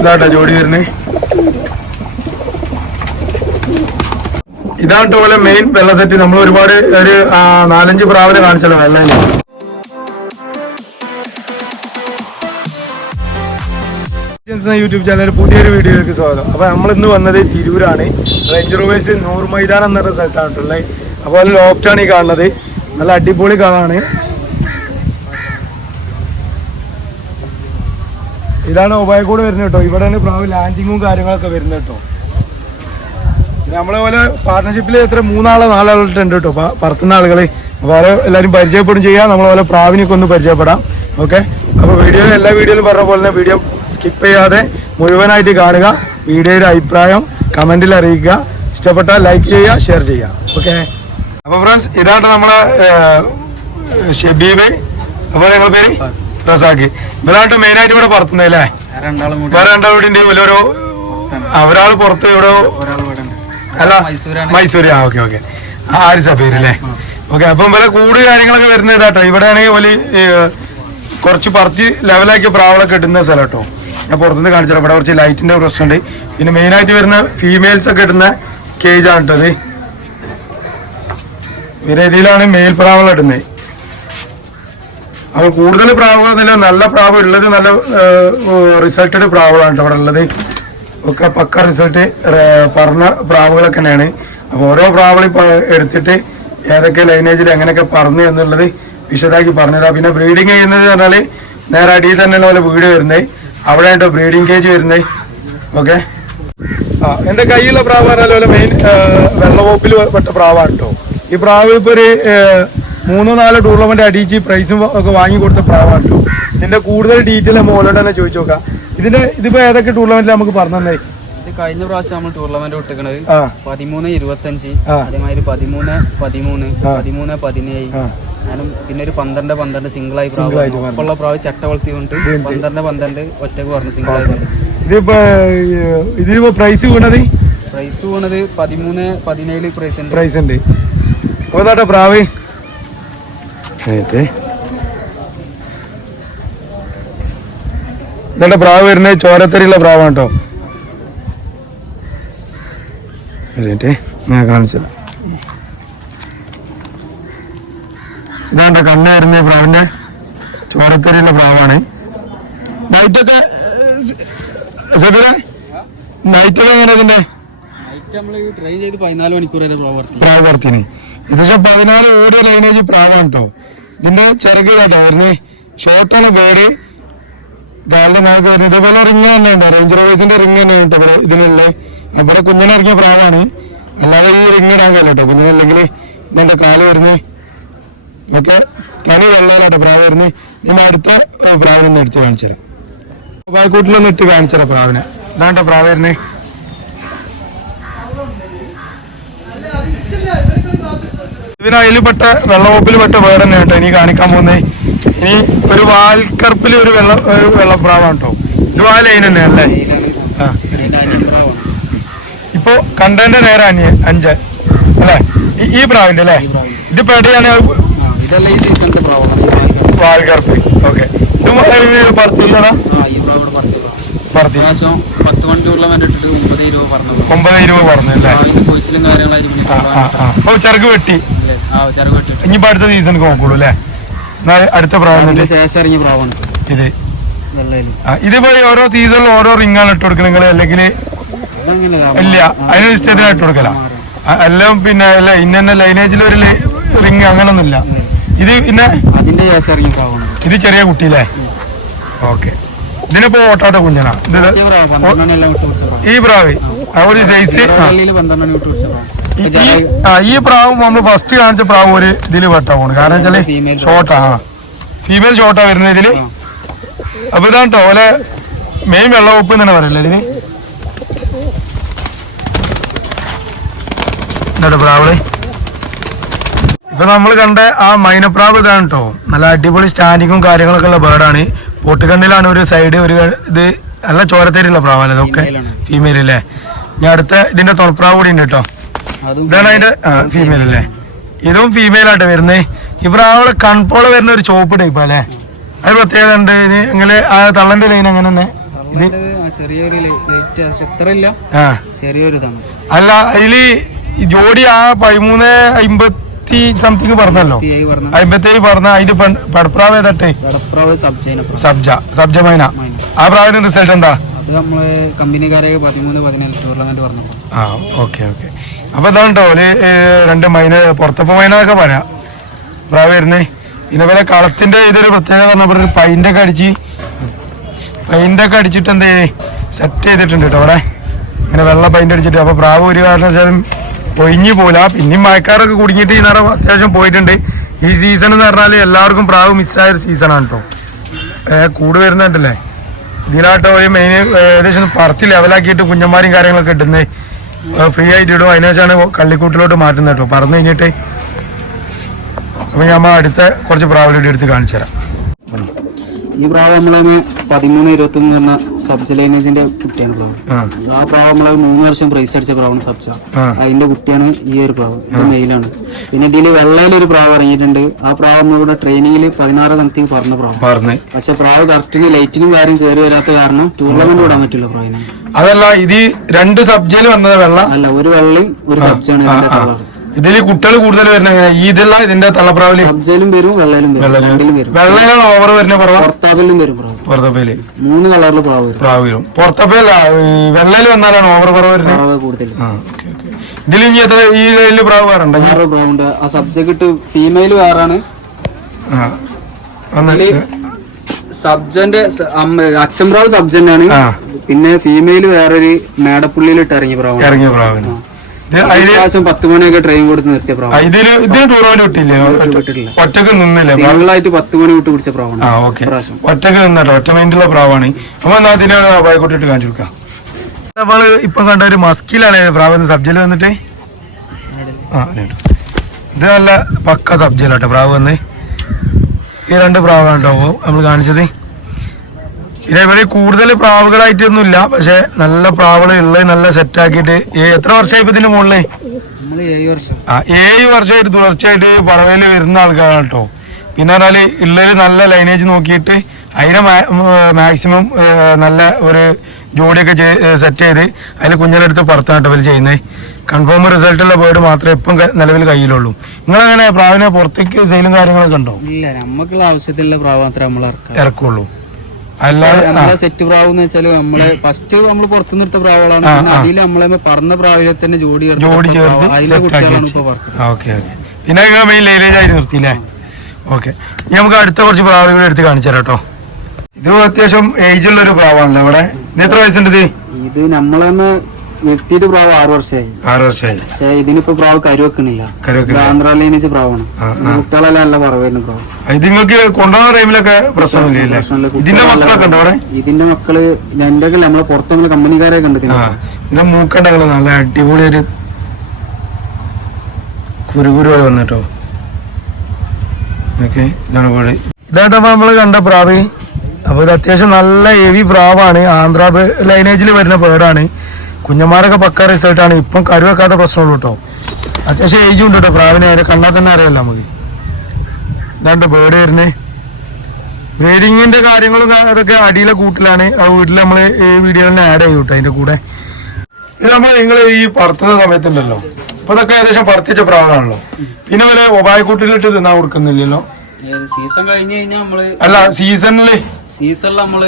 ഇതാട്ടോ ജോഡി വരുന്നത് ഇതാണ് പോലെ മെയിൻ വെള്ള സെറ്റ് നമ്മൾ ഒരുപാട് ഒരു നാലഞ്ച് പ്രാവിനെ കാണിച്ചല്ലോ വെള്ളയിൽ യൂട്യൂബ് ചാനൽ പുതിയൊരു വീഡിയോയിലേക്ക് സ്വാഗതം. അപ്പൊ നമ്മൾ ഇന്ന് വന്നത് തിരൂരാണ്. റേഞ്ച് റോവേഴ്സ് നൂർ മൈതാനം എന്ന സ്ഥലത്താണ് ഉള്ളത്. അപ്പോൾ ലോഫ്റ്റാണ് ഈ കാണുന്നത്. നല്ല അടിപൊളി കളാണ് ഇതാണ് ഉഭയക്കൂട് വരുന്നത് കേട്ടോ. ഇവിടെയാണ് പ്രാവ് ലാൻഡിങ്ങും കാര്യങ്ങളൊക്കെ വരുന്നത് കേട്ടോ. നമ്മളെ പോലെ പാർട്ട്ണർഷിപ്പിൽ എത്ര മൂന്നാളോ നാലാളുണ്ട് കേട്ടോ. പറത്തുന്ന ആളുകളെ. അപ്പോൾ അവരെ എല്ലാവരും പരിചയപ്പെടും ചെയ്യാം. നമ്മളെ പോലെ പ്രാവിനൊക്കെ ഒന്ന് പരിചയപ്പെടാം. ഓക്കെ? അപ്പോൾ വീഡിയോ എല്ലാ വീഡിയോയിലും പറഞ്ഞ പോലെ തന്നെ വീഡിയോ സ്കിപ്പ് ചെയ്യാതെ മുഴുവനായിട്ട് കാണുക. വീഡിയോയുടെ അഭിപ്രായം കമന്റിൽ അറിയിക്കുക. ഇഷ്ടപ്പെട്ടാൽ ലൈക്ക് ചെയ്യുക ഷെയർ ചെയ്യുക. ഓക്കെ? അപ്പോൾ ഫ്രണ്ട്സ് ഇതാണ് നമ്മളെ ഷെബീബ്. അപ്പോൾ നിങ്ങളുടെ പേര്? റസാഖ്. ഇവരായിട്ട് മെയിനായിട്ട് ഇവിടെ പുറത്തുനിന്ന് അല്ലേ? രണ്ടാളും കൂടി വേറെ രണ്ടാൾ വീടിന്റെ ഉണ്ട്. ഓരോ ഒരാൾ പുറത്ത് ഇവിടെ അല്ല മൈസൂര്. ആ ഓക്കെ ഓക്കെ. ആരിസ പേര് അല്ലേ? ഓക്കെ അപ്പം വില കൂട് കാര്യങ്ങളൊക്കെ വരുന്നത് ഇതാട്ടോ. ഇവിടെ ആണെങ്കിൽ വലിയ കുറച്ച് പറത്തി ലെവലാക്കിയ പ്രാവളൊക്കെ ഇടുന്ന സ്ഥലം കേട്ടോ. ഞാൻ പുറത്തുനിന്ന് കാണിച്ചു ഇവിടെ കുറച്ച് ലൈറ്റിന്റെ പ്രശ്നമുണ്ട്. പിന്നെ മെയിനായിട്ട് വരുന്ന ഫീമെയിൽസ് ഒക്കെ ഇടുന്ന കേജ് ആണ് കേട്ടത് പിന്നെ ഇതിലാണ് മെയിൽ പ്രാവളം ഇടുന്നത്. അപ്പോൾ കൂടുതൽ പ്രാവുകൾ നല്ല പ്രാവ് ഉള്ളത് നല്ല റിസൾട്ടഡ് പ്രാവുകളാണ് അവിടെ ഉള്ളത്. ഒക്കെ പക്ക റിസൾട്ട് പറഞ്ഞ പ്രാവുകളൊക്കെ തന്നെയാണ്. അപ്പോൾ ഓരോ പ്രാവുകളും എടുത്തിട്ട് ഏതൊക്കെ ലൈനേജിൽ എങ്ങനെയൊക്കെ പറഞ്ഞു എന്നുള്ളത് വിശദമാക്കി പറഞ്ഞതാ. പിന്നെ ബ്രീഡിങ് ചെയ്യുന്നത് പറഞ്ഞാൽ നേരെ അടിയിൽ തന്നെ പോലെ വീട് വരുന്നത്. അവിടെ ആയിട്ടോ ബ്രീഡിങ് കേജ് വരുന്നത്. ഓക്കെ? ആ എന്റെ കയ്യിലുള്ള പ്രാവ് പറഞ്ഞാൽ മെയിൻ വെള്ളവോപ്പിൽ പെട്ട പ്രാവാണ് കേട്ടോ. ഈ പ്രാവ് ഇപ്പോൾ ഒരു മൂന്നോ നാലോ ടൂർണമെന്റ് അടിച്ച് പ്രൈസും ഒക്കെ വാങ്ങി കൊടുത്ത പ്രാവാണല്ലോ ഇതിന്റെ കൂടുതൽ ഡീറ്റെയിൽ മോളോട് തന്നെ ചോദിച്ചു നോക്കാം. ഇതിന്റെ ഇതിപ്പോ ഏതൊക്കെ ടൂർണമെന്റിൽ നമുക്ക് പറഞ്ഞു തന്നെ? ഇത് കഴിഞ്ഞ പ്രാവശ്യം നമ്മൾ ടൂർണമെന്റ് വിട്ടിക്കണത് പതിമൂന്ന് ഇരുപത്തഞ്ച്. അതേമാതിരി പതിമൂന്ന് പതിമൂന്ന്. പതിമൂന്ന് പതിനേഴ്. ഞാനും പിന്നെ ഒരു പന്ത്രണ്ട് പന്ത്രണ്ട് സിംഗിൾ ആയി ആയിട്ട് പ്രാവ് ചട്ട വളർത്തി കൊണ്ട് പന്ത്രണ്ട് പന്ത്രണ്ട് ഒറ്റയ്ക്ക് പറഞ്ഞു സിംഗിൾ ആയിട്ട് ഇതിപ്പോ പ്രൈസ് വീണത്? പ്രൈസ് വീണത് പതിമൂന്ന് പതിനേഴ് പ്രൈസ് ഉണ്ട്. പ്രൈസ് ഉണ്ട്. ഓതാട്ടെ പ്രാവ് ഇതെന്റെ പ്രാവ് വരുന്നത് ചോരത്തരിയുള്ള പ്രാവാണ് കേട്ടോ എന്നിട്ട് ഞാൻ കാണിച്ചത്. ഇതാണ്ട കണ്ണ് വരുന്ന പ്രാവിന്റെ ചോരത്തരിയുള്ള പ്രാവാണ്. നൈറ്റൊക്കെ നൈറ്റൊക്കെ എങ്ങനെ ഇതിന്റെ നൈറ്റ് നമ്മൾ ട്രെയിൻ ചെയ്ത് പതിനാല് മണിക്കൂർ വരെ പ്രാവ് വളർത്തി പ്രാവ് ഇത് പക്ഷെ പതിനാല് ഓടിയ ലൈനേജ് പ്രാവാണ് കേട്ടോ ഇതിന്റെ ചിറക് കേട്ടോ ഷോർട്ടാണ് പേര് കാലിന്റെ നാക്ക് വരുന്നത് ഇതേപോലെ റിങ് തന്നെ ഉണ്ട്. റേഞ്ച് റോവേഴ്സിന്റെ റിങ് തന്നെ കേട്ടോ ഇതിനുള്ള. അവിടെ കുഞ്ഞിനെ ഇറങ്ങിയ പ്രാവാണ്. അല്ലാതെ ഈ റിങ് ഇടാൻ കാലം കേട്ടോ കുഞ്ഞിനല്ലെങ്കിൽ ഇതിന്റെ കാൽ വരുന്നേ. ഓക്കെ? തനി വെള്ളാലാട്ടോ പ്രാവ് വരുന്നേ. ഇനി അടുത്ത പ്രാവിനൊന്ന് എടുത്ത് കാണിച്ചത് പാൽക്കൂട്ടിലൊന്ന് ഇട്ട് കാണിച്ചത് പ്രാവിനെ. ഇതാണ്ടോ പ്രാവ് വരുന്നത് ഇതിന് അതിൽ പെട്ട വേറെ തന്നെ കേട്ടോ. ഇനി കാണിക്കാൻ പോകുന്നത് ഇനി ഒരു വാൽക്കറുപ്പിൽ ഒരു വെള്ള ഒരു വെള്ളപ്രാവാണ് കേട്ടോ. ഇത് വാ ലൈൻ തന്നെ അല്ലേ? ആ. ഇപ്പോ കണ്ടന്റെ നേരെ അഞ്ഞ് അഞ്ച് അല്ലേ? ഈ- പ്രാവിന്റെ അല്ലേ? ഇത് പെടിയാണ് വാൽക്കർപ്പ് ഓക്കെ. ഇത് പറത്തില്ലടാ ആ ഒമ്പത് രൂപ പറഞ്ഞു അല്ലേ? ആ ആ ആ ചെറുക്ക് വെട്ടി. ഇനിയിപ്പോ അടുത്ത സീസൺ നോക്കുള്ളൂ അല്ലേ? അടുത്ത പ്രാവശ്യം അതിന്റെ ശേഷം ഇറങ്ങിയ പ്രാവാണ്. ഇത്. ഈ ഓരോ സീസണിൽ ഓരോ റിംഗ് ആണ് ഇട്ട് കൊടുക്കണ നിങ്ങൾ അല്ലെങ്കിൽ ഇല്ല അതിന് ഇഷ്ടത്തിന് ഇട്ട് കൊടുക്കല. എല്ലാം പിന്നെ അല്ല ഇന്ന ലൈനേജിൽ ഒരു റിങ് അങ്ങനൊന്നുമില്ല. ഇത് പിന്നെ ഇത് ചെറിയ കുട്ടിയില്ലേ ഓക്കെ. ഇതിനിപ്പോ ഓട്ടാത്ത കുഞ്ഞനാ. ഈ പ്രാവ്. ആ ഒരു സൈസ് ആ, ഈ പ്രാവ് നമ്മൾ ഫസ്റ്റ് കാണിച്ച പ്രാവ് ഒരു ഇതിൽ പെട്ട പോണ് കാരണം വെച്ചാൽ ഷോട്ടാ ഷോർട്ടാ ഫീമെയിൽ ഷോർട്ടാ വരുന്നത് ഇതിൽ. അപ്പൊ ഇതാണ് കേട്ടോ ഓലെ മെയിൻ വെള്ളവപ്പ് തന്നെ പറയല്ലേ ഇതിന് ഇതാട്ടോ പ്രാവൾ ഇപ്പൊ നമ്മൾ കണ്ട ആ മൈനപ്രാവ് ഇതാണ് കേട്ടോ നല്ല അടിപൊളി സ്റ്റാൻഡിങ്ങും കാര്യങ്ങളൊക്കെ ഉള്ള ബേർഡാണ് പൊട്ടുകണ്ണിലാണ് ഒരു സൈഡ് ഒരു ഇത് നല്ല ചോരത്തേരിയുള്ള പ്രാവല്ലേ ഇതൊക്കെ? ഫീമെയിൽ അല്ലേ ഞാൻ അടുത്ത ഇതിന്റെ തുണപ്രാവ് കൂടി ഉണ്ട് കേട്ടോ ഇതാണ് അതിന്റെ ഫീമെയിൽ അല്ലേ? ഇതും ഫീമെയിൽ ആയിട്ട് വരുന്നത് ഈ പ്രാവൾ കൺപോള വരുന്ന ഒരു ചോപ്പ് ടൈപ്പ് അല്ലേ? അത് പ്രത്യേകത ഉണ്ട്. ഇത് ഇങ്ങനെ ആ തള്ളന്റെ ലൈൻ അങ്ങനെ തന്നെ. അല്ല അതിൽ ജോഡി ആ പതിമൂന്ന് അമ്പത്തി സംതിങ് പറഞ്ഞല്ലോ. അമ്പത്തി ഏഴ് പറഞ്ഞ അതിന്റെ പടപ്രാവ് ഏതാട്ടെ? സബ്ജ സബ്ജ മൈന. ആ പ്രാവിന്റെ റിസൾട്ട് എന്താ? അത് നമ്മൾ കമ്പനിക്കാരെ പതിമൂന്ന് പതിനാല് ടൂർണമെന്റ് പറഞ്ഞു ആ ഓക്കെ ഓക്കെ. അപ്പൊ ഇതാണ് കേട്ടോ ഒരു രണ്ട് മൈന പുറത്തപ്പോ മൈന എന്നൊക്കെ പറയാം പ്രാവ് വരുന്നേ. പിന്നെ പോലെ കളത്തിന്റെ ഇതൊരു പ്രത്യേകത പറഞ്ഞപ്പോൾ ഒരു പൈന്റെ ഒക്കെ അടിച്ച് പൈന്റെ ഒക്കെ അടിച്ചിട്ട് എന്തേ സെറ്റ് ചെയ്തിട്ടുണ്ട് കേട്ടോ അവിടെ. ഇങ്ങനെ വെള്ള പൈന്റ് അടിച്ചിട്ട്. അപ്പൊ പ്രാവ് ഒരു കാരണവശാലും ഒഴിഞ്ഞു പോല പിന്നെയും മഴക്കാരൊക്കെ കുടുങ്ങിയിട്ട് ഈ നേരം അത്യാവശ്യം പോയിട്ടുണ്ട്. ഈ സീസൺ എന്ന് പറഞ്ഞാൽ എല്ലാവർക്കും പ്രാവ് മിസ്സായ ഒരു സീസണാണ് കേട്ടോ. കൂട് വരുന്നുണ്ടല്ലേ. ഇതിനാട്ടോ മെയിൻ ഏകദേശം പറത്തി ലെവലാക്കിയിട്ട് കുഞ്ഞന്മാരും കാര്യങ്ങളൊക്കെ ഇട്ടുന്നത് ഫ്രീ ആയിട്ട് ഇടും. അതിനുശേഷമാണ് കള്ളിക്കൂട്ടിലോട്ട് മാറ്റുന്നത് കേട്ടോ. പറന്ന് കഴിഞ്ഞിട്ട് അപ്പൊ ഞാൻ അടുത്ത കുറച്ച് പ്രാവലിയുടെ എടുത്ത് കാണിച്ചു തരാം ഈ പ്രാവ് നമ്മളെ പതിമൂന്ന് ഇരുപത്തി ഒന്ന് പറഞ്ഞ സബ്ജ ലൈനേജിന്റെ കുട്ടിയാണ് പ്രാവ് ആ പ്രാവ് നമ്മളെ മൂന്ന് വർഷം പ്രൈസ് അടിച്ച പ്രാവാണ് സബ്ജ അതിന്റെ കുട്ടിയാണ് ഈ ഒരു പ്രാവ്. ഇത് മെയിലാണ് പിന്നെ ഇതിൽ വെള്ളയിൽ ഒരു പ്രാവ് ഇറങ്ങിയിട്ടുണ്ട്. ആ പ്രാവ് നമ്മളിവിടെ ട്രെയിനിങ്ങിൽ പതിനാറ് സംതിങ് പറഞ്ഞ പ്രാവ്. പറഞ്ഞ്. പക്ഷെ പ്രാവ് കറക്റ്റിന് ലൈറ്റിനും കാര്യം കയറി വരാത്ത കാരണം ടൂർണമെന്റ് വിടാൻ പറ്റില്ല പ്രാവിന്. അതല്ല ഇത് രണ്ട് സബ്ജയിൽ വന്നത് വെള്ളം? അല്ല ഒരു വെള്ളയും ഒരു സബ്ജയാണ് കളർ ഇതിൽ കുട്ടികൾ കൂടുതൽ വരുന്ന? ഇതല്ല ഇതിന്റെ തള്ളപ്രാവിൽ സബ്ജയിലും വരും വെള്ളയിലും വരും. വെള്ളയിലാണ് ഓവർ വരുന്ന പുറത്താപ്പയിലും വരും പുറത്തപ്പയിൽ മൂന്ന് കളറിൽ പ്രാവ് പ്രാവ് വരും. പുറത്തപ്പേല വെള്ളയിൽ വന്നാലാണ് ഓവർ പറവ് വരുന്നത് കൂടുതൽ ഇതിൽ ഇനി എത്ര ഈ ലൈനിൽ പ്രാവ് വേറുണ്ടോ വേറെ പ്രാവ് ഉണ്ട് ആ സബ്ജക്ട് ഫീമെയിൽ വേറാണ് സബ്ജന്റെ അച്ഛൻ പ്രാവ് സബ്ജന്റാണ് ആ. പിന്നെ ഫീമെയിൽ വേറൊരു മേടപ്പുള്ളിയിലിട്ട് ഇറങ്ങിയ പ്രാവ് ഇറങ്ങിയ പ്രാവിന് പത്ത് മണിയൊക്കെ ട്രെയിൻ കൊടുത്ത് നിർത്തിയ പ്രാവാണ്. ഇതിന് ടൂർണമെന്റ് ഒറ്റയ്ക്ക് നിന്നില്ലേ? സിംഗിൾ ആയിട്ട് പത്ത് മണി വിട്ട് പിടിച്ച പ്രാവാണ്. ഒറ്റയ്ക്ക് നിന്നട്ടോ? ഒറ്റ മൈൻഡുള്ള പ്രാവാണ്. അപ്പൊ എന്നാ അതിനെ വായിക്കോട്ടിട്ട് കാണിച്ചു കൊടുക്കാം. നമ്മൾ ഇപ്പൊ കണ്ട ഒരു മസ്കിലാണ് പ്രാവ് സബ്ജയിൽ വന്നിട്ട്? ആ ഇത് നല്ല പക്ക സബ്ജയിലാട്ടോ പ്രാവ് വന്ന്. ഈ രണ്ട് പ്രാവാണ് കേട്ടോ നമ്മൾ കാണിച്ചത്. പിന്നെ കൂടുതൽ പ്രാവുകളായിട്ടൊന്നുമില്ല. പക്ഷെ നല്ല പ്രാവുകൾ ഉള്ളത് നല്ല സെറ്റ് ആക്കിയിട്ട്. എത്ര വർഷമായി ഇതിന്റെ മുകളിൽ ഏഴ് വർഷമായിട്ട് തുടർച്ചയായിട്ട് പറവയിൽ വരുന്ന ആൾക്കാരാണ് കേട്ടോ. പിന്നെ പറഞ്ഞാൽ ഉള്ളൊരു നല്ല ലൈനേജ് നോക്കിയിട്ട് അതിനെ മാക്സിമം നല്ല ഒരു ജോഡിയൊക്കെ സെറ്റ് ചെയ്ത് അതിൽ കുഞ്ഞിനെടുത്ത് പുറത്താണ് കേട്ടോ ഇവർ ചെയ്യുന്നത് കൺഫേം റിസൾട്ടുള്ള ബേർഡ് മാത്രമേ ഇപ്പം നിലവിൽ കയ്യിലുള്ളൂ. നിങ്ങളെങ്ങനെ പ്രാവിനെ പുറത്തേക്ക് സെയിലും കാര്യങ്ങളൊക്കെ ഉണ്ടോ? ഇല്ല നമുക്കുള്ള ആവശ്യത്തിലുള്ള പ്രാവ് മാത്രമേ നമ്മൾ ഇറക്കാം ഇറക്കുള്ളൂ. നമ്മളെ സെറ്റ് പ്രാവ് എന്ന് വെച്ചാൽ നമ്മളെ ഫസ്റ്റ് നമ്മൾ പുറത്തു നിർത്ത പ്രാവുകളാണ്. അതിൽ നമ്മളെ പറഞ്ഞ പ്രാവിലെ തന്നെ ജോഡി ജോഡി ചേർത്ത്. അതിലെ കുട്ടികളാണ്. ഇപ്പൊ ഓക്കെ പിന്നെ മെയിൻ നിർത്തിയില്ലേ? ഓക്കെ നമുക്ക് അടുത്ത കുറച്ച് പ്രാവുകൾ എടുത്ത് കാണിച്ചു തരാം കേട്ടോ ഇത് അത്യാവശ്യം ഏജ് ഉള്ള ഒരു പ്രാവാണല്ലോ ഇവിടെ. ഇത് എത്ര വയസ്സുണ്ട് ഇത്? ഇത് വ്യക്തിയുടെ പ്രാവ് ആറ് വർഷമായി. ആറ് വർഷമായി. പക്ഷെ ഇതിനിപ്പോ പ്രാവ് കരുവെക്കണില്ല കരുവൊക്കെ ആന്ധ്ര ലൈനേജ് പ്രാവാണ്. കുട്ടികളെല്ലാം നല്ല പറവായിരുന്നു പ്രാവ്. നിങ്ങൾക്ക് കൊണ്ടുപോകുന്ന ടൈമിലൊക്കെ പ്രശ്നമില്ലേ പ്രശ്നമില്ല. ഇതിന്റെ മക്കളൊക്കെ ഉണ്ടോ അവിടെ? ഇതിന്റെ മക്കൾ എന്റെ നമ്മളെ പുറത്തുള്ള കമ്പനിക്കാരെ കണ്ടിട്ടില്ല. ഇതിന്റെ നല്ല അടിപൊളി ഒരു കുരുകുരു പോലെ വന്നിട്ടോ. ഓക്കെ ഇതാണ് കോഴി ഇതായിട്ടപ്പോ നമ്മൾ കണ്ട പ്രാവ്. അപ്പൊ ഇത് അത്യാവശ്യം നല്ല ഹെവി പ്രാവാണ്. ആന്ധ്ര ലൈനേജിൽ വരുന്ന പേടാണ്. കുഞ്ഞന്മാരൊക്കെ പക്ക റിസൾട്ടാണ്. ഇപ്പം കരുവെക്കാത്ത പ്രശ്നമുള്ളൂ കേട്ടോ അത്യാവശ്യം ഏജും ഉണ്ട് കേട്ടോ പ്രാവിനെ അതിനെ കണ്ടാൽ തന്നെ അറിയാലോ നമുക്ക്. ഇതാണ്ട് ബേർഡ് വരുന്നേ. വേരിങ്ങിന്റെ കാര്യങ്ങളും അതൊക്കെ അടിയിലെ കൂട്ടിലാണ്. ആ വീട്ടിൽ നമ്മൾ ഈ വീഡിയോ തന്നെ ആഡ് ചെയ്യും കേട്ടോ അതിന്റെ കൂടെ. ഇത് നമ്മൾ നിങ്ങൾ ഈ പറത്തുന്ന സമയത്തുണ്ടല്ലോ. ഇപ്പൊ ഇതൊക്കെ ഏകദേശം പറത്തിച്ച പ്രാവാണല്ലോ. പിന്നെ വരെ ഒബായക്കൂട്ടിലിട്ട് തിന്നാൻ കൊടുക്കുന്നില്ലല്ലോ. സീസൺ കഴിഞ്ഞ് കഴിഞ്ഞാൽ നമ്മൾ അല്ല സീസണിൽ സീസണിൽ നമ്മൾ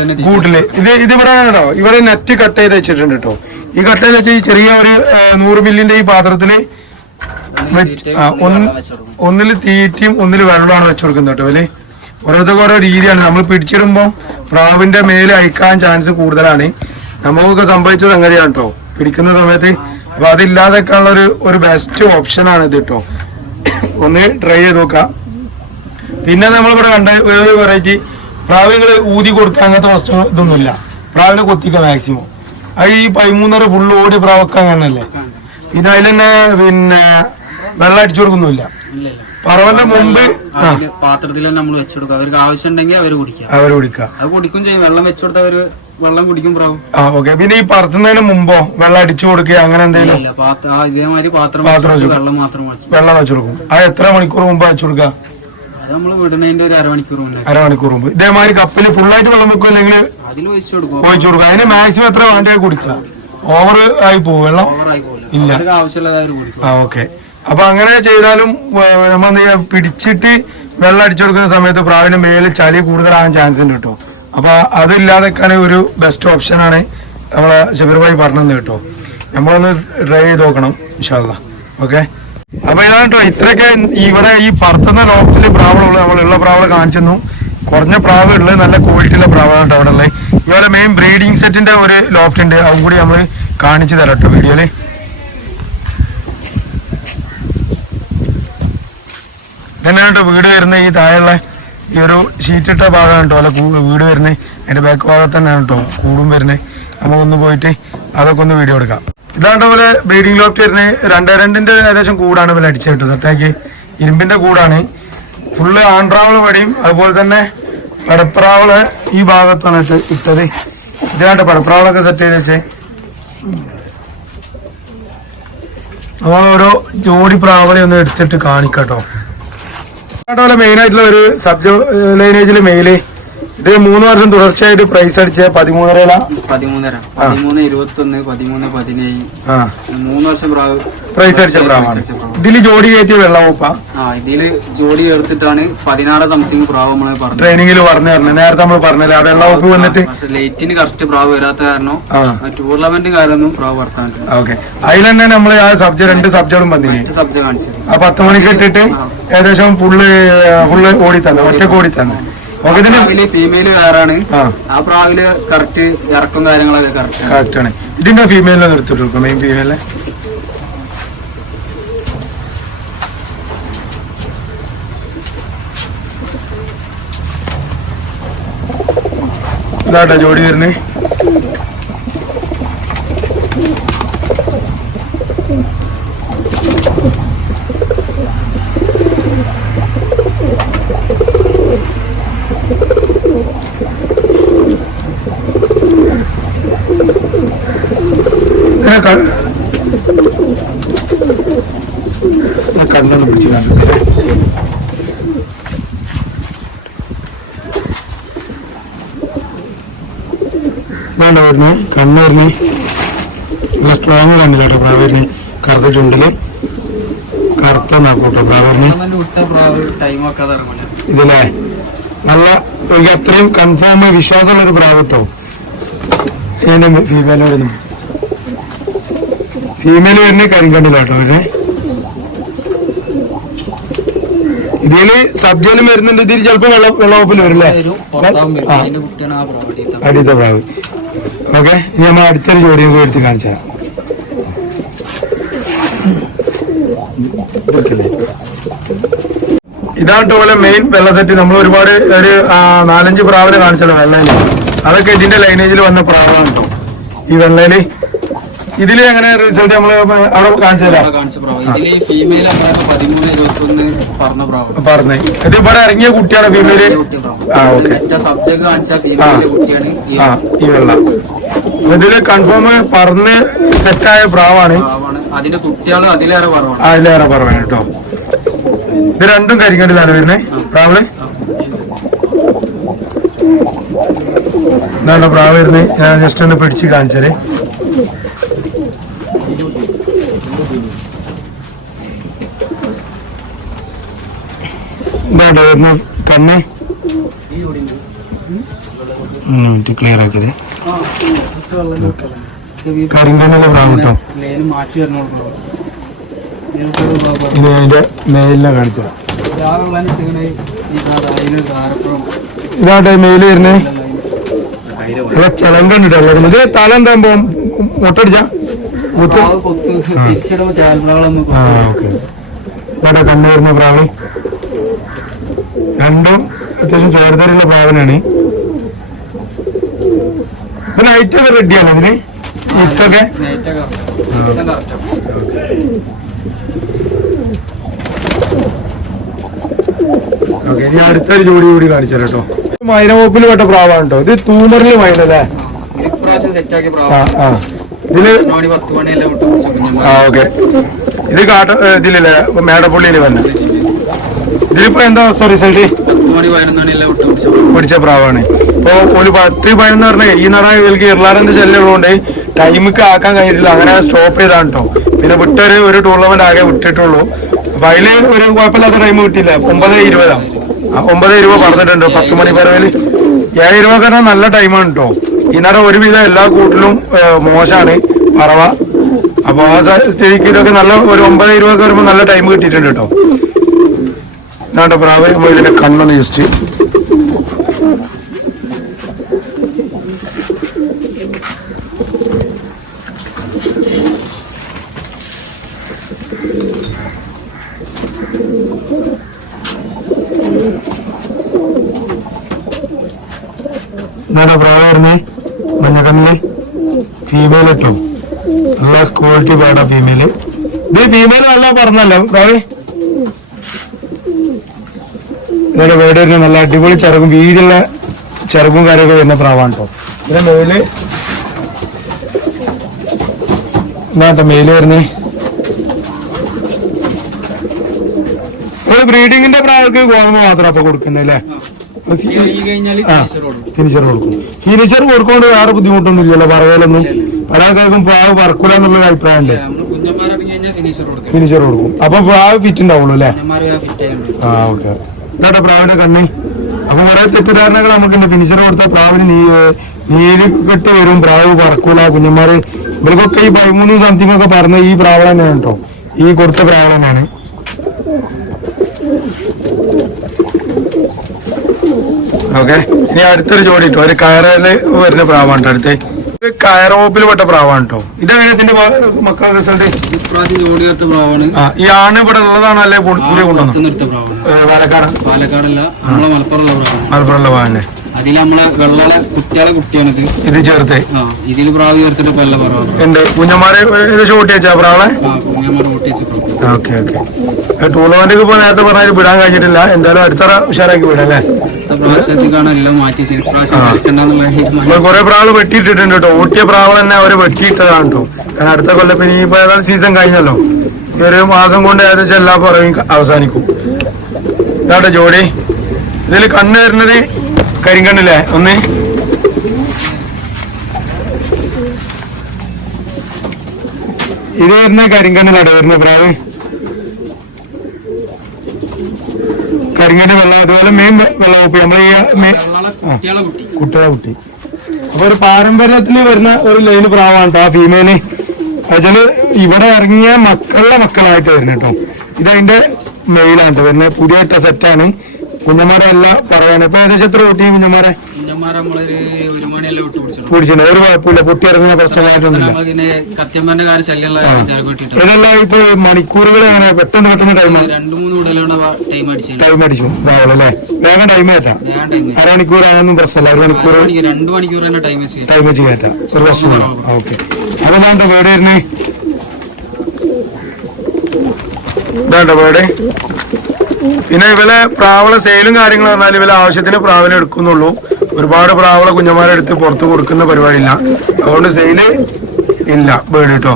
തന്നെ കൂട്ടിൽ. ഇത് ഇത് ഇവിടെ കേട്ടോ ഇവിടെ നെറ്റ് കട്ട് ചെയ്ത് വെച്ചിട്ടുണ്ട് കേട്ടോ. ഈ കട്ട് ചെയ്ത് വെച്ച ഈ ചെറിയ ഒരു നൂറ് മില്ലിന്റെ ഈ പാത്രത്തിൽ ഒന്നിൽ തീറ്റയും ഒന്നിൽ വെള്ളമാണ് വെച്ചു കൊടുക്കുന്നത് കേട്ടോ അല്ലെ ഓരോരുത്തർക്ക് ഓരോ രീതിയാണ്. നമ്മൾ പിടിച്ചിടുമ്പോൾ പ്രാവിന്റെ മേലെ അയക്കാൻ ചാൻസ് കൂടുതലാണ്. നമുക്കൊക്കെ സംഭവിച്ച അങ്ങനെയാണ് കേട്ടോ. പിടിക്കുന്ന സമയത്ത് അപ്പൊ അതില്ലാതെക്കാനുള്ള ഒരു ഒരു ബെസ്റ്റ് ഓപ്ഷനാണ് ഇത് കേട്ടോ. ഒന്ന് ട്രൈ ചെയ്ത് നോക്കാം. പിന്നെ നമ്മളിവിടെ കണ്ട വേറൊരു വെറൈറ്റി പ്രാവുകൾ ഊതി കൊടുക്കുക അങ്ങനത്തെ വസ്തു ഇതൊന്നുമില്ല. പ്രാവിനെ കൊത്തിക്കുക മാക്സിമം അത് ഈ പതിമൂന്നര ഫുള്ള് ഓടി പ്രാവൊക്കെ അങ്ങനല്ലേ പിന്നെ അതിൽ തന്നെ പിന്നെ വെള്ളം അടിച്ചു കൊടുക്കുന്നില്ല പറവന്റെ മുമ്പ് പാത്രത്തിൽ നമ്മൾ വെച്ചെടുക്കും അവർക്ക് ആവശ്യം ഉണ്ടെങ്കിൽ അവർ കുടിക്കാം അവർ കുടിക്കുക. അത് കുടിക്കും ചെയ്യും. വെള്ളം വെച്ചുകൊടുത്ത അവർ വെള്ളം കുടിക്കും പ്രാവും. ആ ഓക്കെ പിന്നെ ഈ പറത്തുന്നതിന് മുമ്പോ വെള്ളം അടിച്ചു കൊടുക്കുക അങ്ങനെ എന്തെങ്കിലും? ഇല്ല ഇതേമാതിരി പാത്രം പാത്രം വെള്ളം മാത്രം വെച്ചു. വെള്ളം വെച്ചു കൊടുക്കും. അത് എത്ര മണിക്കൂർ മുമ്പ് വെച്ചു കൊടുക്കുക? അരമണിക്കൂർ മുമ്പ്. ഇതേമാതിരി കപ്പിൽ ഫുള്ളായിട്ട് വെള്ളം വെക്കും അല്ലെങ്കിൽ ഒഴിച്ചു കൊടുക്കും ഒഴിച്ചു കൊടുക്കുക അതിന് മാക്സിമം എത്ര വേണ്ട കുടിക്കുക. ഓവർ ആയി പോകും. വെള്ളം ഇല്ല. ആ ഓക്കെ അപ്പൊ അങ്ങനെ ചെയ്താലും നമ്മൾ എന്ത് പിടിച്ചിട്ട് വെള്ളം അടിച്ചു കൊടുക്കുന്ന സമയത്ത് പ്രാവിന് മേലിൽ ചളി കൂടുതലാകാൻ ചാൻസ് ഉണ്ട് കേട്ടോ. അപ്പൊ അതില്ലാതെക്കാൻ ഒരു ബെസ്റ്റ് ഓപ്ഷൻ ആണ് നമ്മളെ ശബരിഭായി പറഞ്ഞത് കേട്ടോ. നമ്മളൊന്ന് ട്രൈ ചെയ്ത് നോക്കണം ഇൻഷാല്ല ഓക്കെ അപ്പൊ ഇതാണ് കേട്ടോ ഇത്രയൊക്കെ ഇവിടെ ഈ പറത്തുന്ന ലോകത്തിൽ പ്രാവളുള്ള നമ്മളുള്ള പ്രാവുകൾ കാണിച്ചെന്നു. കുറഞ്ഞ പ്രാവ് ഉള്ളത് നല്ല ക്വാളിറ്റിയുള്ള പ്രാവാണ് കേട്ടോ അവിടെ ഉള്ളത്. ഇവിടെ മെയിൻ ബ്രീഡിംഗ് സെറ്റിന്റെ ഒരു ലോഫ്റ്റ് ഉണ്ട്. അതും കൂടി നമ്മൾ കാണിച്ചു തരാം കേട്ടോ വീഡിയോയിൽ. ഇതന്നെയാണ് വീട് വരുന്ന ഈ താഴെയുള്ള ഈ ഒരു ഷീറ്റ് ഇട്ട ഭാഗമാണ് കേട്ടോ അല്ല വീട് വരുന്നത്. അതിന്റെ ബാക്ക് ഭാഗത്ത് തന്നെയാണ് കേട്ടോ കൂടും വരുന്നത്. നമുക്കൊന്ന് പോയിട്ട് അതൊക്കെ ഒന്ന് വീഡിയോ എടുക്കാം. ഇതാണ് പോലെ ബ്രീഡിംഗ് ലോഫ്റ്റ് വരുന്നത്. രണ്ട് രണ്ടിന്റെ ഏകദേശം കൂടാണ് പോലെ അടിച്ചു കിട്ടും സെറ്റാക്കി ഇരുമ്പിന്റെ കൂടാണ്. ഫുള്ള് ആൺട്രാവൾ പടിയും അതുപോലെ തന്നെ പടപ്രാവൾ ഈ ഭാഗത്താണ് ഇട്ട് ഇട്ടത്. ഇതാണ്ട് പടപ്രാവളൊക്കെ സെറ്റ് ചെയ്ത് വെച്ചേ. നമ്മൾ ഓരോ ജോഡി പ്രാവളി ഒന്ന് എടുത്തിട്ട് കാണിക്കട്ടോ. മെയിൻ ആയിട്ടുള്ള ഒരു സബ് ലൈനേജിൽ മെയിൽ ഇത് മൂന്ന് വർഷം തുടർച്ചയായിട്ട് പ്രൈസ് അടിച്ച പതിമൂന്നര. പതിമൂന്നര പതിമൂന്ന് ഇരുപത്തി ഒന്ന് പതിമൂന്ന് പതിനേഴ്. മൂന്ന് വർഷം പ്രാവ് പ്രൈസ് അടിച്ച പ്രാവാണ്. ഇതിൽ ജോഡി കയറ്റിയ വെള്ളമൂപ്പ ആ ഇതിൽ ജോഡി ചേർത്തിട്ടാണ് പതിനാറ് സംതിങ് പ്രാവ് നമ്മൾ പറഞ്ഞു ട്രെയിനിങ്ങിൽ പറഞ്ഞു തരണം. നേരത്തെ നമ്മൾ പറഞ്ഞില്ല ആ വെള്ളം ഉപ്പ് വന്നിട്ട്? ലേറ്റിന് കറക്റ്റ് പ്രാവ് വരാത്ത കാരണം ടൂർണമെന്റ് കാരണം പ്രാവ് വർത്താനില്ല ഓക്കെ അതിൽ തന്നെ നമ്മൾ ആ സബ്ജക്ട് രണ്ട് സബ്ജക്റ്റും വന്നില്ലേ സബ്ജ കാണിച്ചത് ആ പത്ത് മണിക്ക് ഇട്ടിട്ട് ഏകദേശം ഫുള്ള് ഫുള്ള് ഓടി തന്നെ ഒറ്റയ്ക്ക് ഓടി തന്നെ പ്രാവിൽ ഫീമെയിൽ വേറാണ്. ആ. പ്രാവിൽ കറക്റ്റ് ഇറക്കും കാര്യങ്ങളൊക്കെ കറക്റ്റ് ആണ്. ഇതിന്റെ ഫീമെയിലിനെ നിർത്തിട്ട് മെയിൻ ഫീമെയിലെ ഇതാട്ടോ ജോഡി വരുന്നേ കണ്ണൊന്ന് പിടിച്ച് കാണില്ലേ ഇതാണ്ട് വരുന്നത് കണ്ണ് വരുന്നത് നല്ല സ്ട്രോങ് കണ്ണില്ല കേട്ടോ പ്രാവരിന് കറുത്ത ചുണ്ടിൽ കറുത്ത നാക്കൂട്ടോ പ്രാവരിന് ഇതിലെ? നല്ല എനിക്ക് അത്രയും കൺഫേം വിശ്വാസമുള്ള ഒരു പ്രാവട്ടോ ഞാൻ ഫീമെയിലോടൊന്നും ഫീമെയിൽ വരുന്ന കരിങ്കണ്ടില്ല കേട്ടോ അവർ ഇതിൽ സബ്ജയിലും വരുന്നുണ്ട്. ഇതിൽ ചിലപ്പോ വെള്ള വെള്ളവപ്പിൽ വരില്ലേ അടിയത്തെ പ്രാവ്. ഓക്കെ. ഇനി നമ്മൾ അടുത്തൊരു ജോഡിയും കൂടി എടുത്ത് കാണിച്ചു. തരാം ഇതാണ് പോലെ മെയിൻ വെള്ള സെറ്റ് നമ്മൾ ഒരുപാട് ഒരു നാലഞ്ച് പ്രാവിനെ കാണിച്ചല്ലോ വെള്ളയിൽ അതൊക്കെ ഇതിന്റെ ലൈനേജിൽ വന്ന പ്രാവാണ് കേട്ടോ ഈ വെള്ളയിൽ ഇതിൽ എങ്ങനെ റിസൾട്ട് നമ്മൾ അവിടെ കാണിച്ചു തരാം ഇവിടെ കാണിച്ച പ്രാവ്. ഇതിൽ ഫീമെയിൽ പതിമൂന്ന് ഇരുപത്തി ഒന്ന് പറഞ്ഞ. ഇത് ഇവിടെ ഇറങ്ങിയ കുട്ടിയാണ് ഫീമെയിൽ ആ ഓക്കെ ആ ഈ വെള്ള. ഇതിൽ കൺഫേം പറഞ്ഞ് സെറ്റായ പ്രാവാണ്. പ്രാവാണ്. അതിന്റെ കുട്ടികൾ അതിലേറെ പറവാണ് അതിലേറെ പറവാണ് കേട്ടോ. ഇത് രണ്ടും കരിക്കണ്ടിലാണ് വരുന്നത് പ്രാവിൾ? എന്താണ് പ്രാവ് വരുന്നത് ഞാൻ ജസ്റ്റ് ഒന്ന് പിടിച്ച് കാണിച്ചത് വരുന്ന കണ്ണ് ക്ലിയർ ആക്കിയത്. കരിങ്കണ്ണുള്ള പ്രാവ് കേട്ടോ ഇത് അതിന്റെ മേലിനെ കാണിച്ച ഇതാട്ടെ മെയിൽ വരുന്നേ? ഇവിടെ ചിലമ്പുണ്ടല്ലോ ഇത് തല എന്താകുമ്പോ മുട്ടടിച്ച? കുത്ത് ആ. ഓക്കെ. ഇവിടെ കണ്ണു വരുന്ന പ്രാവ് രണ്ടും അത്യാവശ്യം ചോരതരുള്ള പാവനാണ്. ഇപ്പൊ ഐറ്റം റെഡിയാണ് ഇതിന്? കറക്റ്റ് ഓക്കെ ഇനി അടുത്തൊരു ജോഡി കൂടി കാണിച്ചു കേട്ടോ. മൈനവോപ്പിൽ പെട്ട പ്രാവാണ് കേട്ടോ. ഇത് തൂമറിൽ മൈന അല്ലേ? ഇതിൽ ആ ഓക്കെ ഇത് കാട്ട ഇതിലല്ലേ? മേടപ്പള്ളിയിൽ വന്നെ. ഇതിലിപ്പോ എന്താ അവസ്ഥ റിസൾട്ട് പിടിച്ച പ്രാവാണ്. ഇപ്പൊ ഒരു പത്ത് പതിനൊന്ന് പറഞ്ഞ ഈ നട ഇവർക്ക് ഇർലാറിന്റെ ശല്യമുള്ളതുകൊണ്ട് ടൈമിക്ക് ആക്കാൻ കഴിഞ്ഞിട്ടില്ല. അങ്ങനെ സ്റ്റോപ്പ് ചെയ്താണ് കേട്ടോ പിന്നെ വിട്ടൊരു ഒരു ടൂർണമെന്റ് ആകെ വിട്ടിട്ടുള്ളൂ. അപ്പൊ അതിൽ ഒരു കുഴപ്പമില്ലാത്ത ടൈം കിട്ടിയില്ല. ഒമ്പത് ഇരുപതാ. ഒമ്പത് ഇരുപത് പറഞ്ഞിട്ടുണ്ട്. പത്ത് മണി പറവിൽ ഏഴ് ഇരുപത് കാരണം നല്ല ടൈമാണ് കേട്ടോ ഈ നട ഒരുവിധം എല്ലാ കൂട്ടിലും മോശമാണ് പറവ. അപ്പൊ ആ സ്ഥിതിക്ക് ഇതൊക്കെ നല്ല ഒരു ഒമ്പത് ഇരുപതൊക്കെ വരുമ്പോൾ നല്ല ടൈം കിട്ടിയിട്ടുണ്ട് കേട്ടോ ഇതാണ്ട് പ്രാവ് നമ്മൾ ഇതിന്റെ കണ്ണൊന്ന് ജസ്റ്റ് ഇതാണ് പ്രാവ് വരുന്നത് മഞ്ഞക്കണ്ണിന് ഫീമെയിൽ കേട്ടോ നല്ല ക്വാളിറ്റി പാടാ ഫീമെയിൽ ഇത് ഫീമെയിൽ നല്ല പറഞ്ഞല്ലോ പ്രാവ്. ഇതൊരു വീട് വരുന്ന നല്ല അടിപൊളി ചിറകും വീതിയുള്ള ചിറകും കാര്യമൊക്കെ വരുന്ന പ്രാവാണ് കേട്ടോ ഇതിന്റെ മേൽ എന്നാട്ടോ മേൽ വരുന്നേ. ബ്രീഡിങ്ങിന്റെ പ്രാവൾക്ക് ഗോതമ്പ് മാത്രം അപ്പൊ കൊടുക്കുന്നത് അല്ലേ? ഫിനിഷർ കൊടുക്കും. ഫിനിഷർ കൊടുക്കൊണ്ട് വേറെ ബുദ്ധിമുട്ടൊന്നും ഇല്ലല്ലോ പറയലൊന്നും. ആൾക്കാർക്കും പ്രാവ് പറക്കൂല എന്നുള്ള അഭിപ്രായം ഉണ്ട് ഫിനിഷർ കൊടുക്കും. അപ്പൊ പ്രാവ് ഫിറ്റ് ഉണ്ടാവുള്ളൂ അല്ലേ? ആ ഓക്കെ. ഇതാട്ടെ പ്രാവിന്റെ കണ്ണി. അപ്പൊ കുറെ തെറ്റിദ്ധാരണകൾ നമുക്കുണ്ട്. ഫിനിഷർ കൊടുത്ത പ്രാവിന് നീ നീര് കെട്ട് വരും. പ്രാവ് പറക്കൂല. കുഞ്ഞന്മാര് ഇവർക്കൊക്കെ ഈ പതിമൂന്ന് സംതിങ് ഒക്കെ പറഞ്ഞ ഈ പ്രാവ് തന്നെയാണ് കേട്ടോ. ഈ കൊടുത്ത പ്രാവ് തന്നെയാണ്. ഓക്കെ. ഇനി അടുത്തൊരു ജോഡി കേട്ടോ ഒരു കയറിൽ വരുന്ന പ്രാവാണ് കേട്ടോ അടുത്ത്. കയറോപ്പിൽ പെട്ട പ്രാവാണ് കേട്ടോ ഇതെങ്ങനെ ഇതിന്റെ മക്കളുടെ റിസൾട്ട് പ്രാവാണ്. ആ ഈ ആണ് ഇവിടെ ഉള്ളതാണ് അല്ലെ പുതിയ കൊണ്ടുവന്നു പ്രാവാണ്. പാലക്കാട് പാലക്കാടല്ല. നമ്മളെ മലപ്പുറമുള്ള പ്രാവാണ്. അതിൽ നമ്മൾ വെള്ളല കുട്ടികളെ കുട്ടിയാണിത്. ഇത് ചേർത്ത്? ഇതിൽ പ്രാവ് ചേർത്തിട്ട് പല്ല പ്രാവ് ഉണ്ട്. കുഞ്ഞന്മാരെ ഏകദേശം വെച്ചാ പ്രാവളെ ഓക്കെ ഓക്കെ. ടൂർണമെന്റ് ഇപ്പൊ നേരത്തെ പറഞ്ഞാൽ വിടാൻ കഴിഞ്ഞിട്ടില്ല. എന്തായാലും അടുത്തറ ഉഷാറാക്കി വിടാം അല്ലേ? പ്രാവശ്യത്തേക്കാണ് എല്ലാം മാറ്റി കുറെ പ്രാവൾ വെട്ടിയിട്ടിട്ടുണ്ട് കേട്ടോ. ഓട്ടിയ പ്രാവൾ തന്നെ അവർ വെട്ടിയിട്ടതാണ് കേട്ടോ. കാരണം അടുത്ത കൊല്ലം ഇനി ഇപ്പൊ ഏതായാലും സീസൺ കഴിഞ്ഞല്ലോ. ഈ ഒരു മാസം കൊണ്ട് ഏകദേശം എല്ലാ പുറവും അവസാനിക്കും. ഇതാട്ടെ ജോഡി. ഇതിൽ കണ്ണ് വരുന്നത് കരിങ്കണ്ണില്ലേ ഒന്ന്. ഇത് വരുന്ന കരിങ്കണ്ണിലാട്ടോ വരുന്ന പ്രാവ്. കരിങ്കണ്ണ് വെള്ളം അതുപോലെ മെയിൻ വെള്ളം കുപ്പി. നമ്മൾ ഈ കുട്ടികളെ കുട്ടി. അപ്പൊ ഒരു പാരമ്പര്യത്തിൽ വരുന്ന ഒരു ലൈന് പ്രാവാണ് കേട്ടോ ആ ഫീമെയിൽ അതിൽ ഇവിടെ ഇറങ്ങിയ മക്കളുടെ മക്കളായിട്ട് വരുന്നത് കേട്ടോ ഇതതിന്റെ മെയിലാണ് കേട്ടോ വരുന്നത് പുതിയ സെറ്റാണ് കുഞ്ഞന്മാരെ എല്ലാം പറയാണ് ഇപ്പൊ ഏകദേശം എത്ര കുട്ടിയും കുഞ്ഞന്മാരെ കുഞ്ഞന്മാരെ നമ്മളൊരു പിടിച്ചിട്ടുണ്ട്. ഒരു കുഴപ്പമില്ല. പൊട്ടി ഇറങ്ങുന്ന പ്രശ്നമായിട്ടൊന്നുമില്ല ഇതെല്ലാം ഇപ്പൊ മണിക്കൂറുകൾ അങ്ങനെ പെട്ടെന്ന് പെട്ടെന്ന് ടൈം ടൈം അടിച്ചു. അല്ലേ? വേഗം ടൈം കയറ്റാം. അരമണിക്കൂർ ആയൊന്നും പ്രശ്നമില്ല. ഒരു മണിക്കൂർ ടൈം വെച്ച് ടൈം വെച്ച് കയറ്റാം. ഒരു പ്രശ്നമില്ല. ഓക്കെ. അതെന്താ വീട് വരുന്നേ ഇതാണ്ടോ വീട് പിന്നെ ഇവലെ പ്രാവള സെയിലും കാര്യങ്ങളും പറഞ്ഞാൽ ഇവലെ ആവശ്യത്തിന് പ്രാവിനെ എടുക്കുന്നുള്ളൂ. ഒരുപാട് പ്രാവള കുഞ്ഞന്മാരെ എടുത്ത് പുറത്ത് കൊടുക്കുന്ന പരിപാടിയില്ല. അതുകൊണ്ട് സെയിൽ ഇല്ല. ബേഡ് കേട്ടോ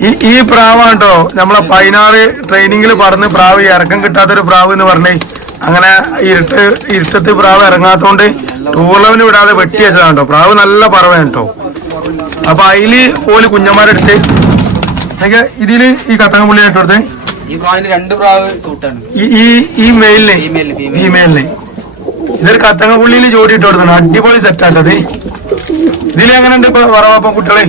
ഈ ഈ പ്രാവാണ് കേട്ടോ നമ്മളെ പതിനാറ് ട്രെയിനിങ്ങിൽ പറഞ്ഞ് പ്രാവ് ഇറക്കം കിട്ടാത്തൊരു പ്രാവ് എന്ന് പറഞ്ഞേ അങ്ങനെ ഇരുട്ട് ഇരുട്ടത്ത് പ്രാവ് ഇറങ്ങാത്തോണ്ട് ടൂർണമെന്റ് വിടാതെ വെട്ടി വെച്ചതാണ് കേട്ടോ പ്രാവ് നല്ല പറവാണ് കേട്ടോ അപ്പൊ അതിൽ ഓൽ കുഞ്ഞന്മാരെടുത്ത് ഇതിൽ ഈ കത്തങ്ങപ്പുള്ളി ഇട്ട് കൊടുത്ത് ഈ പ്രാവിന് രണ്ട് പ്രാവ് സൂട്ടാണ് ഈ ഈ ഈ മെയിലിന് ഫീമെയിലിന് ഇതൊരു കത്തങ്ങപ്പുള്ളിയിൽ ജോഡി ഇട്ട് കൊടുത്തു അടിപൊളി സെറ്റാട്ടത് ഇതിൽ എങ്ങനെ ഉണ്ട് ഇപ്പൊ പറവാപ്പം കുട്ടികളെ?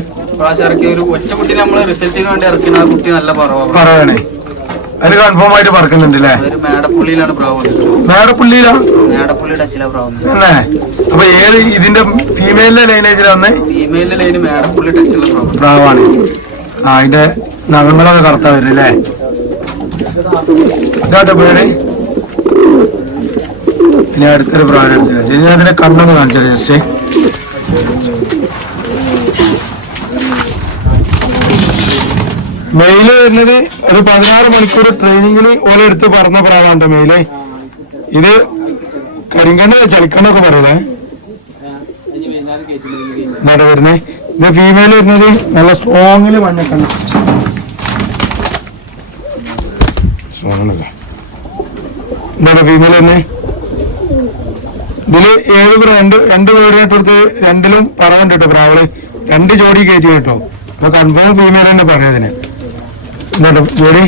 പറവാണ് അതിന് കൺഫേം ആയിട്ട് പറക്കുന്നുണ്ട് അല്ലേ മേടപ്പുള്ളിയിലാ? അല്ലേ അപ്പൊ ഏത് ഇതിന്റെ ഫീമെയിലിന്റെ ലൈനേജിൽ വന്ന് ഫീമെയിലിന്റെ ലൈന് മേടപ്പുള്ളി ടച്ചിലുള്ള പ്രാവ്. പ്രാവാണ്. ആ അതിന്റെ നഖങ്ങളൊക്കെ കറുത്ത വരും അല്ലേ ഇതാട്ടെ പേര്. ഇനി അടുത്തൊരു കാണിച്ചു. ഇനി ഞാൻ അതിന്റെ കണ്ണൊന്ന് കാണിച്ചാൽ ജസ്റ്റ് മെയിൽ വരുന്നത് ഒരു പതിനാറ് മണിക്കൂർ ട്രെയിനിങ്ങിൽ ഓരോ എടുത്ത് പറഞ്ഞ പ്രാവാണ്ട് മെയിൽ? ഇത് കരിങ്കണ്ണ ചളിക്കണ്ണൊക്കെ പറയൂലേ? എന്നാണ് വരുന്നത് ഇത് ഫീമെയിൽ വരുന്നത് നല്ല സ്ട്രോങ്ങിൽ മഞ്ഞക്കണ്ണ സ്ട്രോങ്ങല്ല എന്താണ് ഫീമെയിൽ വരുന്നത് ഇതിൽ പ്ര- രണ്ട് രണ്ട് പേരിനായിട്ട് കൊടുത്ത് രണ്ടിലും പറവുണ്ട് കേട്ടോ പ്രാവൾ. രണ്ട് ജോഡി കയറ്റി കേട്ടോ. അപ്പൊ കൺഫേം ഫീമെയിൽ തന്നെ പറയാം എന്താ ജോഡി.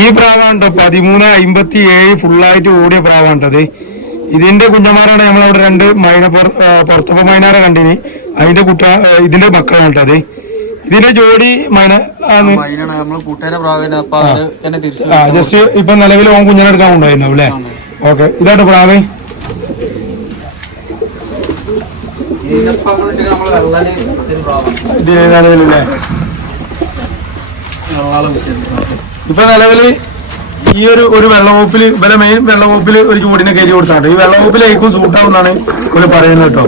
ഈ പ്രാവാണ് പതിമൂന്ന് അമ്പത്തി ഏഴ് ഫുള്ളായിട്ട് ഓടിയ പ്രാവാണ്ടത് ഇതിന്റെ കുഞ്ഞന്മാരാണ് നമ്മളവിടെ രണ്ട് മൈന പുറത്തപ്പ മൈനാരെ കണ്ടിന്. അതിന്റെ കുട്ട ഇതിന്റെ മക്കളാണ് കേട്ടത് ഇതിന്റെ ജോഡി മൈന ആണ്. അതിനാണ് നമ്മൾ കൂട്ടുകാരെ പ്രാവിന് അപ്പൊ അത് തിരിച്ചു ആ ജസ്റ്റ് ഇപ്പൊ നിലവിൽ ഓൻ കുഞ്ഞിനെടുക്കാൻ ഉണ്ടായിരുന്നു അല്ലേ? ഓക്കെ. ഇതായിട്ട് പ്രാവേ. നിലവിലല്ലേ. ഇപ്പൊ നിലവിൽ ഈ ഒരു ഒരു വെള്ളവോപ്പിൽ ഇവരെ മെയിൻ വെള്ളവോപ്പിൽ ഒരു ചൂടിനെ കയറ്റി കൊടുത്താണ് ഈ വെള്ളവോപ്പിലേക്കും സൂട്ടാവുന്നാണ് ഇവർ പറയുന്നത് കേട്ടോ.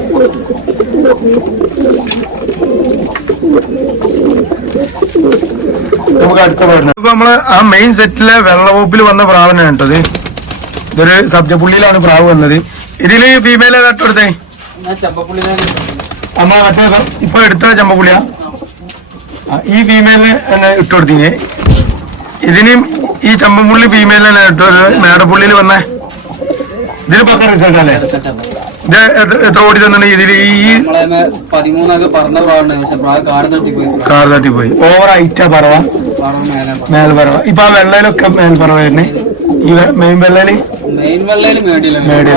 നമുക്ക് അടുത്ത പറഞ്ഞു ഇപ്പൊ നമ്മൾ ആ മെയിൻ സെറ്റിലെ വെള്ളവോപ്പിൽ വന്ന പ്രാവനാണ് കേട്ടത് ഇതൊരു സബ്ജപ്പുള്ളിയിലാണ് പ്രാവ് വന്നത്. ഇതിൽ ഫീമെയിൽ ഏതാട്ടോ എടുത്തേ ഞാൻ ചെമ്പപ്പുള്ളി തന്നെ നമ്മളെ മറ്റേ ഇപ്പൊ എടുത്ത ചമ്പപ്പുള്ളിയാ? ഈ ഫീമെയിലിന് തന്നെ ഇട്ട് കൊടുത്തീന്. ഇതിന് ഈ ചമ്പപ്പുള്ളി ഫീമെയിൽ തന്നെ ഇട്ടു മേടപ്പുള്ളിയിൽ വന്ന. ഇതിന് പക്ക റിസൾട്ട് അല്ലേ? ഇത് എത്ര- ഓടി തന്നെ ഇതിൽ ഈ നമ്മളെ പതിമൂന്നൊക്കെ പറഞ്ഞ പ്രാവുണ്ട് പക്ഷെ പ്രാവ് കാട് തട്ടിപ്പോയി. കാർ തട്ടി പോയി ഓവർ ഹൈറ്റാ പറവ. മേൽപറവ ഇപ്പൊ ആ വെള്ളയിലൊക്കെ മേൽപറവ തന്നെ ഈ മെയിൻ വെള്ളയിൽ? മെയിൻ മീഡിയ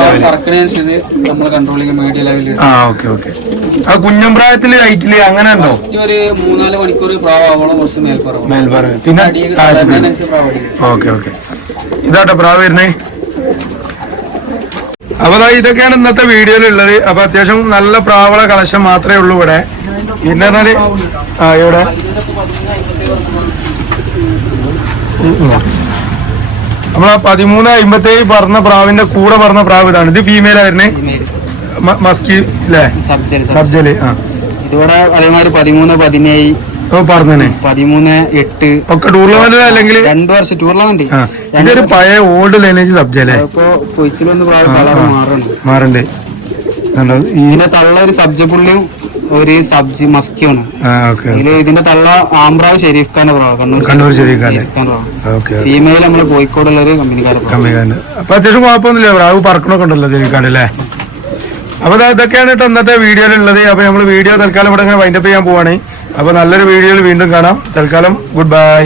ആ ഓക്കെ ഓക്കെ ആ കുഞ്ഞമ്പ്രായത്തിൽ ഹൈറ്റിൽ അങ്ങനെ ഉണ്ടോ? ഒരു മൂന്നാൽ മണിക്കൂർ മേൽപറവ പിന്നെ ഓക്കെ ഓക്കെ ഇതാട്ടോ പ്രാവ് വരുന്നേ. അപ്പൊ ഇതൊക്കെയാണ് ഇന്നത്തെ വീഡിയോയിൽ ഉള്ളത് അപ്പൊ അത്യാവശ്യം നല്ല പ്രാവള കളക്ഷൻ മാത്രമേ ഉള്ളൂ ഇവിടെ. പിന്നെ ആ ഇവിടെ നമ്മളാ പതിമൂന്ന് അമ്പത്തേഴ് പറഞ്ഞ പ്രാവിന്റെ കൂടെ പറഞ്ഞ പ്രാവ് ഇതാണ്. ഇത് ഫീമെയിൽ ആയിരുന്നേ മസ്കി അല്ലേ സബ്ജൽ ആ. ഇതോടെ അതേമാതിരി പതിമൂന്ന് പതിനേഴ് ഓ പറഞ്ഞേ പതിമൂന്ന് എട്ട്. ഒക്കെ ടൂർണമെന്റ് അല്ലെങ്കിൽ? രണ്ട് വർഷം ടൂർണമെന്റ് ഇതൊരു പഴയ ഓൾഡ് ലൈനേജ് സബ്ജല്ലേ ഇപ്പൊ പൊയ്ച്ചിലൊന്ന് കളർ മാറണം മാറണ്ട്. കണ്ടോ? ഈ തള്ള ഒരു സബ്ജ പുള്ളിയും ഒരു സബ്ജി മസ്കിയാണ്. ഇതിന്റെ തള്ള ആമ്പ്രാവ് ഷെരീഫ് ഖാന്റെ പ്രാവ് കണ്ണൂർ ഷെരീഫ് ഖാൻ ഫീമെയിൽ നമ്മൾ കോഴിക്കോടുള്ള ഒരു കമ്പനിക്കാരെ അപ്പൊ അത്യാവശ്യം കുഴപ്പമൊന്നുമില്ല പ്രാവ് പറക്കണൊക്കെ ഉണ്ടല്ലോ ഷെരീഫ് അല്ലേ? അപ്പോൾ ഇതൊക്കെയാണ് കേട്ടോ ഇന്നത്തെ വീഡിയോയിലുള്ളത്. അപ്പൊ നമ്മൾ വീഡിയോ തൽക്കാലം ഇവിടെ വൈൻഡപ്പ് ചെയ്യാൻ പോവാണ്. അപ്പൊ നല്ലൊരു വീഡിയോയിൽ വീണ്ടും കാണാം. തൽക്കാലം ഗുഡ് ബൈ